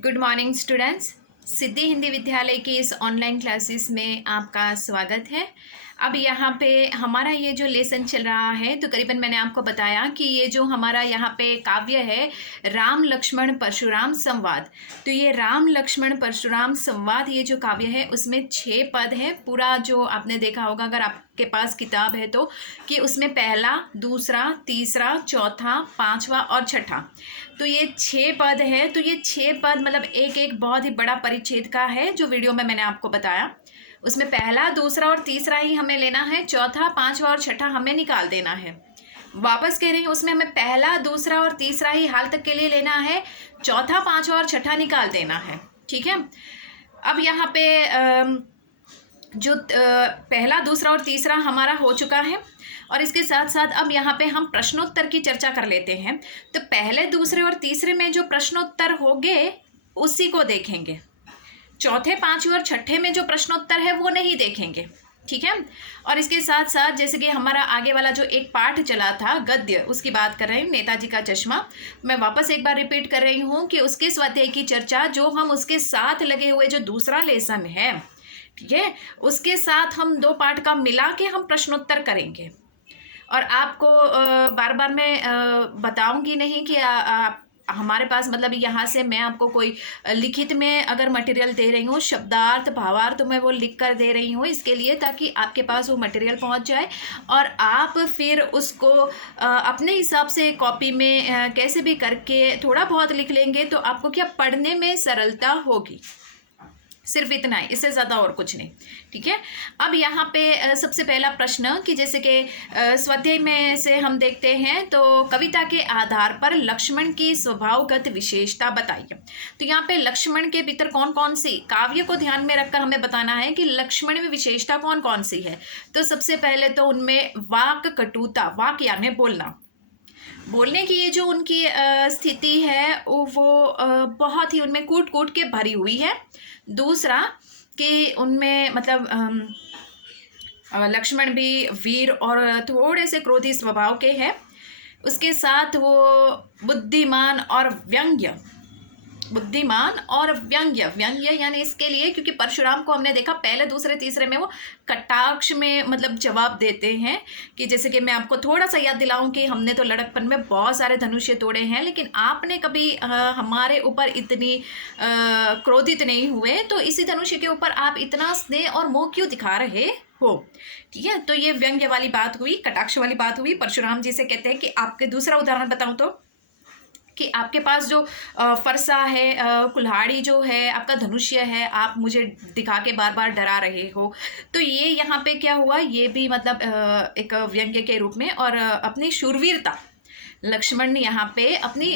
Good morning students. Siddhi Hindi Vidyalaya की इस online classes में आपका स्वागत है। अब यहाँ पे हमारा ये जो लेसन चल रहा है तो करीबन मैंने आपको बताया कि ये जो हमारा यहाँ पे काव्य है राम लक्ष्मण परशुराम संवाद। तो ये राम लक्ष्मण परशुराम संवाद ये जो काव्य है उसमें 6 पद है। पूरा जो आपने देखा होगा अगर आपके पास किताब है तो कि उसमें पहला, दूसरा, तीसरा, चौथा, पांचवा और छठा, तो ये 6 पद है। तो ये 6 पद मतलब एक एक बहुत ही बड़ा परिच्छेद का है जो वीडियो में मैंने आपको बताया। उसमें पहला, दूसरा और तीसरा ही हमें लेना है, चौथा, पांचवा और छठा हमें निकाल देना है। वापस कह रही हूँ उसमें हमें पहला, दूसरा और तीसरा ही हाल तक के लिए लेना है, चौथा, पांचवा और छठा निकाल देना है। ठीक है। अब यहाँ पे जो पहला, दूसरा और तीसरा हमारा हो चुका है और इसके साथ साथ अब यहाँ पे हम प्रश्नोत्तर की चर्चा कर लेते हैं। तो पहले, दूसरे और तीसरे में जो प्रश्नोत्तर होंगे उसी को देखेंगे। चौथे, पांचवें और छठे में जो प्रश्नोत्तर है वो नहीं देखेंगे। ठीक है। और इसके साथ साथ जैसे कि हमारा आगे वाला जो एक पाठ चला था गद्य, उसकी बात कर रहे हैं, नेताजी का चश्मा। मैं वापस एक बार रिपीट कर रही हूँ कि उसके स्वाध्याय की चर्चा जो हम उसके साथ लगे हुए जो दूसरा लेसन है, ठीक है, उसके साथ हम 2 पाठ का मिला के हम प्रश्नोत्तर करेंगे। और आपको बार बार मैं बताऊंगी नहीं कि हमारे पास मतलब यहाँ से मैं आपको कोई लिखित में अगर मटेरियल दे रही हूँ, शब्दार्थ भावार्थ तो मैं वो लिख कर दे रही हूँ इसके लिए ताकि आपके पास वो मटेरियल पहुँच जाए और आप फिर उसको अपने हिसाब से कॉपी में कैसे भी करके थोड़ा बहुत लिख लेंगे तो आपको क्या पढ़ने में सरलता होगी। सिर्फ इतना है, इससे ज़्यादा और कुछ नहीं। ठीक है। अब यहाँ पे सबसे पहला प्रश्न कि जैसे कि स्वाध्याय में से हम देखते हैं तो कविता के आधार पर लक्ष्मण की स्वभावगत विशेषता बताइए। तो यहाँ पे लक्ष्मण के भीतर कौन कौन सी काव्य को ध्यान में रखकर हमें बताना है कि लक्ष्मण में विशेषता कौन कौन सी है। तो सबसे पहले तो उनमें वाक कटुता, वाक यानी बोलने की ये जो उनकी स्थिति है वो बहुत ही उनमें कूट कूट के भरी हुई है। दूसरा कि उनमें मतलब लक्ष्मण भी वीर और थोड़े से क्रोधी स्वभाव के हैं। उसके साथ वो बुद्धिमान और व्यंग्य यानी इसके लिए क्योंकि परशुराम को हमने देखा पहले, दूसरे, तीसरे में वो कटाक्ष में मतलब जवाब देते हैं कि जैसे कि मैं आपको थोड़ा सा याद दिलाऊं कि हमने तो लड़कपन में बहुत सारे धनुष्य तोड़े हैं लेकिन आपने कभी हमारे ऊपर इतनी क्रोधित नहीं हुए, तो इसी धनुष्य के ऊपर आप इतना स्नेह और मोह क्यों दिखा रहे हो। ठीक है। तो ये व्यंग्य वाली बात हुई, कटाक्ष वाली बात हुई। परशुराम जी से कहते हैं कि आपके दूसरा उदाहरण बताऊं तो कि आपके पास जो फरसा है, कुल्हाड़ी जो है, आपका धनुष्य है, आप मुझे दिखा के बार बार डरा रहे हो। तो ये यहाँ पे क्या हुआ, ये भी मतलब एक व्यंग्य के रूप में। और अपनी शूरवीरता, लक्ष्मण ने यहाँ पे अपनी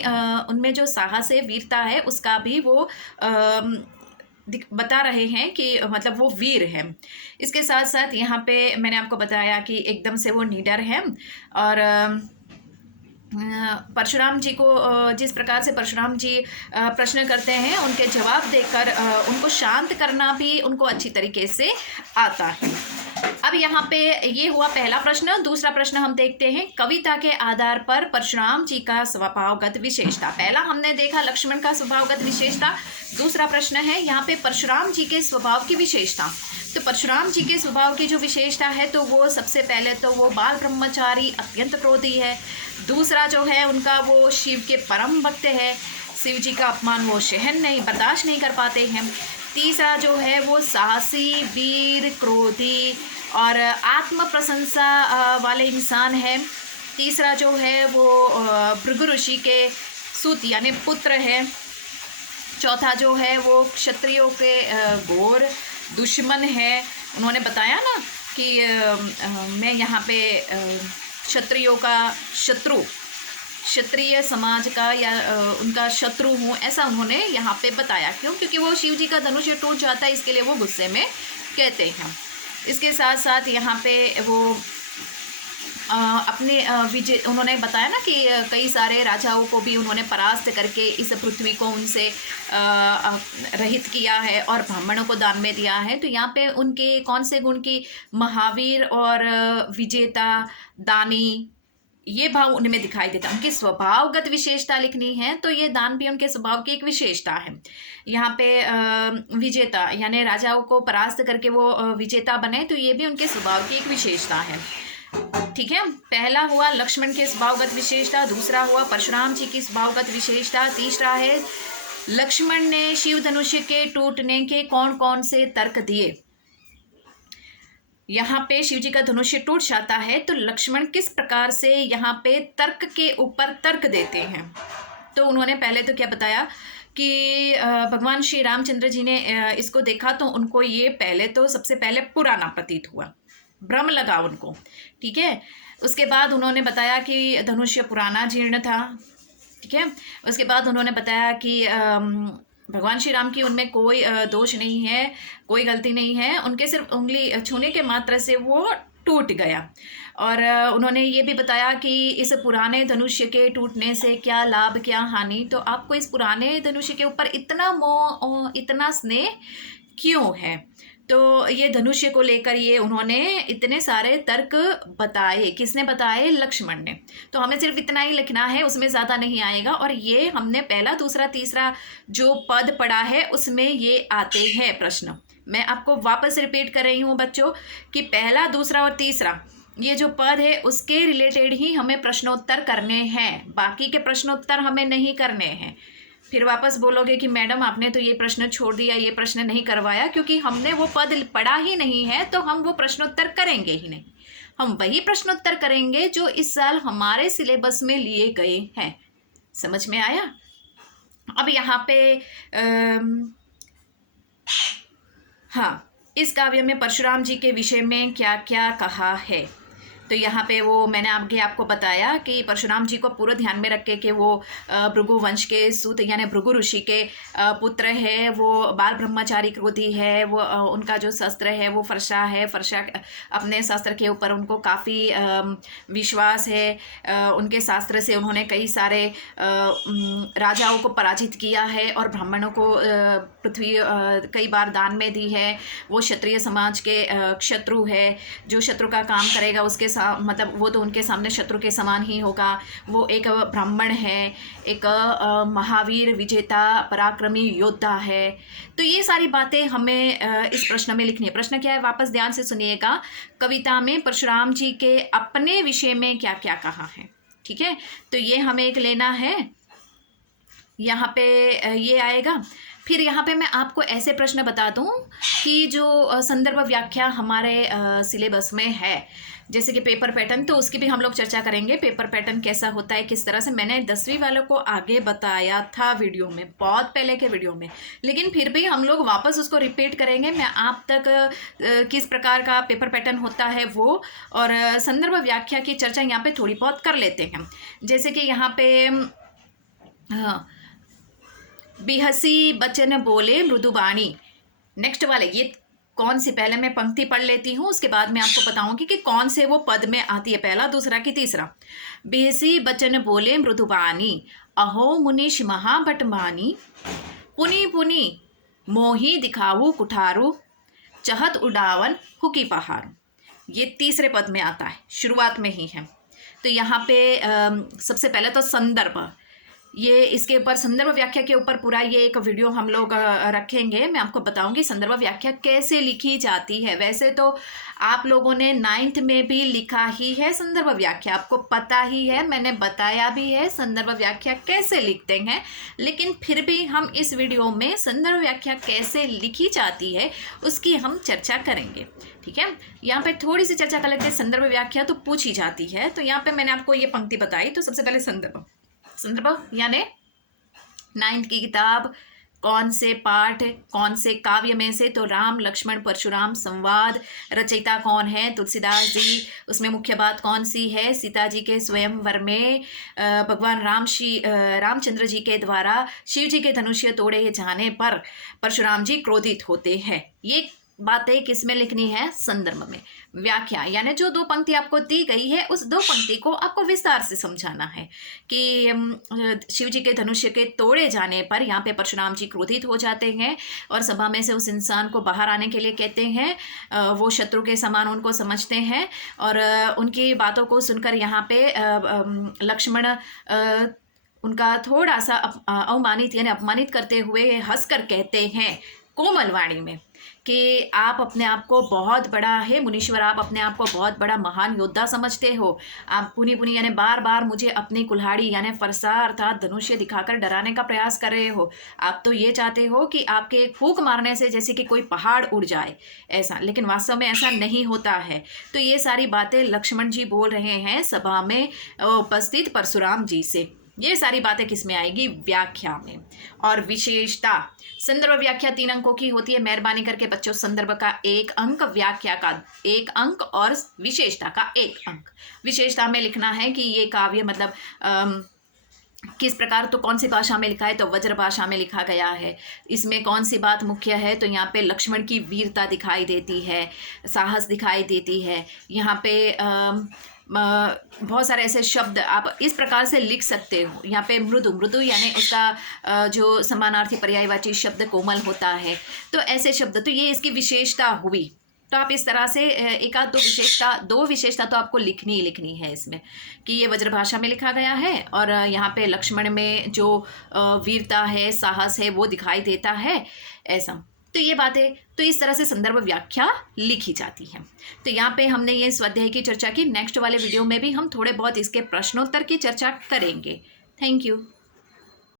उनमें जो साहस है, वीरता है, उसका भी वो बता रहे हैं कि मतलब वो वीर है। इसके साथ साथ यहाँ पे मैंने आपको बताया कि एकदम से वो निडर है। और परशुराम जी को जिस प्रकार से परशुराम जी प्रश्न करते हैं उनके जवाब देकर उनको शांत करना भी उनको अच्छी तरीके से आता है। अब यहाँ पे ये हुआ पहला प्रश्न। दूसरा प्रश्न हम देखते हैं कविता के आधार पर परशुराम जी का स्वभावगत विशेषता। पहला हमने देखा लक्ष्मण का स्वभावगत विशेषता, दूसरा प्रश्न है यहाँ पे परशुराम जी के स्वभाव की विशेषता। तो परशुराम जी के स्वभाव की जो विशेषता है तो वो सबसे पहले तो वो बाल ब्रह्मचारी, अत्यंत क्रोधी है। दूसरा जो है उनका वो शिव के परम भक्त है, शिव जी का अपमान वो बर्दाश्त नहीं कर पाते हैं। तीसरा जो है वो साहसी, वीर, क्रोधी और आत्म प्रशंसा वाले इंसान है। तीसरा जो है वो भृगु ऋषि के सूत यानी पुत्र है। चौथा जो है वो क्षत्रियों के घोर दुश्मन है। उन्होंने बताया ना कि मैं यहाँ पे क्षत्रियों का शत्रु, क्षत्रिय समाज का या उनका शत्रु हूँ, ऐसा उन्होंने यहाँ पे बताया। क्यों? क्योंकि वो शिव जी का धनुष टूट जाता है, इसके लिए वो गुस्से में कहते हैं। इसके साथ साथ यहाँ पे वो अपने विजय उन्होंने बताया ना कि कई सारे राजाओं को भी उन्होंने परास्त करके इस पृथ्वी को उनसे रहित किया है और ब्राह्मणों को दान में दिया है। तो यहाँ पे उनके कौन से गुण की, महावीर और विजेता, दानी, ये भाव उनमें दिखाई देता है। उनकी स्वभावगत विशेषता लिखनी है तो ये दान भी उनके स्वभाव की एक विशेषता है। यहाँ पे विजेता यानी राजाओं को परास्त करके वो विजेता बने, तो ये भी उनके स्वभाव की एक विशेषता है। ठीक है, पहला हुआ लक्ष्मण के स्वभावगत विशेषता, दूसरा हुआ परशुराम जी की स्वभावगत विशेषता, तीसरा है लक्ष्मण ने शिव धनुष्य के टूटने के कौन कौन से तर्क दिए। यहाँ पे शिव जी का धनुष्य टूट जाता है तो लक्ष्मण किस प्रकार से यहाँ पे तर्क के ऊपर तर्क देते हैं। तो उन्होंने पहले तो क्या बताया कि भगवान श्री रामचंद्र जी ने इसको देखा तो उनको ये पहले तो सबसे पहले पुराना प्रतीत हुआ, भ्रम लगा उनको। ठीक है, उसके बाद उन्होंने बताया कि धनुष्य पुराना जीर्ण था। ठीक है, उसके बाद उन्होंने बताया कि भगवान श्री राम की उनमें कोई दोष नहीं है, कोई गलती नहीं है, उनके सिर्फ उंगली छूने के मात्र से वो टूट गया। और उन्होंने ये भी बताया कि इस पुराने धनुष्य के टूटने से क्या लाभ क्या हानि, तो आपको इस पुराने धनुष्य के ऊपर इतना मोह इतना स्नेह क्यों है। तो ये धनुष्य को लेकर ये उन्होंने इतने सारे तर्क बताए। किसने बताए? लक्ष्मण ने। तो हमें सिर्फ इतना ही लिखना है, उसमें ज़्यादा नहीं आएगा। और ये हमने पहला दूसरा तीसरा जो पद पढ़ा है उसमें ये आते हैं प्रश्न। मैं आपको वापस रिपीट कर रही हूँ बच्चों कि पहला दूसरा और तीसरा ये जो पद है उसके रिलेटेड ही हमें प्रश्नोत्तर करने हैं, बाकी के प्रश्नोत्तर हमें नहीं करने हैं। फिर वापस बोलोगे कि मैडम आपने तो ये प्रश्न छोड़ दिया, ये प्रश्न नहीं करवाया, क्योंकि हमने वो पद पढ़ा ही नहीं है तो हम वो प्रश्नोत्तर करेंगे ही नहीं। हम वही प्रश्नोत्तर करेंगे जो इस साल हमारे सिलेबस में लिए गए हैं। समझ में आया? अब यहाँ पे हाँ, इस काव्य में परशुराम जी के विषय में क्या क्या कहा है। तो यहाँ पे वो मैंने आपको बताया कि परशुराम जी को पूरा ध्यान में रख के कि वो भृगु वंश के सूत यानी भृगु ऋषि के पुत्र है, वो बाल ब्रह्मचारी क्रोधी है, वो उनका जो शस्त्र है वो फरसा है। फरसा अपने शास्त्र के ऊपर उनको काफ़ी विश्वास है। उनके शास्त्र से उन्होंने कई सारे राजाओं को पराजित किया है और ब्राह्मणों को पृथ्वी कई बार दान में दी है। वो क्षत्रिय समाज के शत्रु है। जो शत्रु का काम करेगा उसके मतलब वो तो उनके सामने शत्रु के समान ही होगा। वो एक ब्राह्मण है, एक महावीर विजेता पराक्रमी योद्धा है। तो ये सारी बातें हमें इस प्रश्न में लिखनी है। प्रश्न क्या है वापस ध्यान से सुनिएगा। कविता में परशुराम जी के अपने विषय में क्या क्या कहा है। ठीक है, तो ये हमें एक लेना है, यहाँ पे ये आएगा। फिर यहाँ पे मैं आपको ऐसे प्रश्न बता दूँ कि जो संदर्भ व्याख्या हमारे सिलेबस में है, जैसे कि पेपर पैटर्न, तो उसकी भी हम लोग चर्चा करेंगे। पेपर पैटर्न कैसा होता है, किस तरह से। मैंने 10वीं वालों को आगे बताया था वीडियो में, बहुत पहले के वीडियो में, लेकिन फिर भी हम लोग वापस उसको रिपीट करेंगे। मैं आप तक किस प्रकार का पेपर पैटर्न होता है वो और संदर्भ व्याख्या की चर्चा यहाँ पे थोड़ी बहुत कर लेते हैं। जैसे कि यहाँ पे बिहसी बचन बोले मृदुबाणी, नेक्स्ट वाले ये कौन सी, पहले मैं पंक्ति पढ़ लेती हूँ, उसके बाद मैं आपको बताऊंगी कि कौन से वो पद में आती है, पहला दूसरा की तीसरा। बिहसी बचन बोले मृदुबानी, अहो मुनिश महाभटमानी, पुनि पुनि मोही दिखाऊ कुठारू, चहत उड़ावन हुकी पहाड़। ये तीसरे पद में आता है, शुरुआत में ही है। तो यहाँ पे सबसे पहले तो संदर्भ, ये इसके ऊपर संदर्भ व्याख्या के ऊपर पूरा ये एक वीडियो हम लोग रखेंगे। मैं आपको बताऊंगी संदर्भ व्याख्या कैसे लिखी जाती है। वैसे तो आप लोगों ने 9th में भी लिखा ही है संदर्भ व्याख्या, आपको पता ही है, मैंने बताया भी है संदर्भ व्याख्या कैसे लिखते हैं, लेकिन फिर भी हम इस वीडियो में संदर्भ व्याख्या कैसे लिखी जाती है उसकी हम चर्चा करेंगे। ठीक है, यहाँ पे थोड़ी सी चर्चा कर लेते हैं। संदर्भ व्याख्या तो पूछी जाती है, तो यहाँ पे मैंने आपको ये पंक्ति बताई। तो सबसे पहले संदर्भ यानी 9th की किताब कौन से पाठ कौन से काव्य में से, तो राम लक्ष्मण परशुराम संवाद, रचयिता कौन है, तुलसीदास जी। उसमें मुख्य बात कौन सी है, सीता जी के स्वयंवर में भगवान रामचंद्र जी के द्वारा शिव जी के धनुष्य तोड़े जाने पर परशुराम जी क्रोधित होते हैं। ये बातें किस में लिखनी है? संदर्भ में। व्याख्या यानी जो 2 पंक्ति आपको दी गई है उस 2 पंक्ति को आपको विस्तार से समझाना है कि शिव जी के धनुष्य के तोड़े जाने पर यहाँ पे परशुराम जी क्रोधित हो जाते हैं और सभा में से उस इंसान को बाहर आने के लिए कहते हैं। वो शत्रु के समान उनको समझते हैं और उनकी बातों को सुनकर यहाँ पे लक्ष्मण उनका थोड़ा सा अवमानित यानी अपमानित करते हुए हंसकर कहते हैं कोमल वाणी में कि आप अपने आप को बहुत बड़ा है मुनीश्वर, आप अपने आप को बहुत बड़ा महान योद्धा समझते हो। आप पुनी पुनी यानी बार बार मुझे अपनी कुल्हाड़ी यानी फरसा अर्थात धनुष्य दिखाकर डराने का प्रयास कर रहे हो। आप तो ये चाहते हो कि आपके एक फूंक मारने से जैसे कि कोई पहाड़ उड़ जाए ऐसा, लेकिन वास्तव में ऐसा नहीं होता है। तो ये सारी बातें लक्ष्मण जी बोल रहे हैं सभा में उपस्थित परशुराम जी से। ये सारी बातें किस में आएगी? व्याख्या में। और विशेषता, संदर्भ व्याख्या 3 अंकों की होती है। मेहरबानी करके बच्चों संदर्भ का 1 अंक, व्याख्या का 1 अंक और विशेषता का 1 अंक। विशेषता में लिखना है कि ये काव्य मतलब किस प्रकार, तो कौन सी भाषा में लिखा है? तो वज्र भाषा में लिखा गया है। इसमें कौन सी बात मुख्य है? तो यहाँ पे लक्ष्मण की वीरता दिखाई देती है, साहस दिखाई देती है। यहाँ पे बहुत सारे ऐसे शब्द आप इस प्रकार से लिख सकते हो। यहाँ पे मृदु, मृदु यानी उसका जो समानार्थी पर्यायवाची शब्द कोमल होता है, तो ऐसे शब्द, तो ये इसकी विशेषता हुई। तो आप इस तरह से एक आध दो विशेषता तो आपको लिखनी ही लिखनी है इसमें कि ये वज्र भाषा में लिखा गया है और यहाँ पे लक्ष्मण में जो वीरता है, साहस है, वो दिखाई देता है ऐसा। तो ये बातें, तो इस तरह से संदर्भ व्याख्या लिखी जाती है। तो यहाँ पे हमने ये स्वाध्याय की चर्चा की। नेक्स्ट वाले वीडियो में भी हम थोड़े बहुत इसके प्रश्नोत्तर की चर्चा करेंगे। Thank you.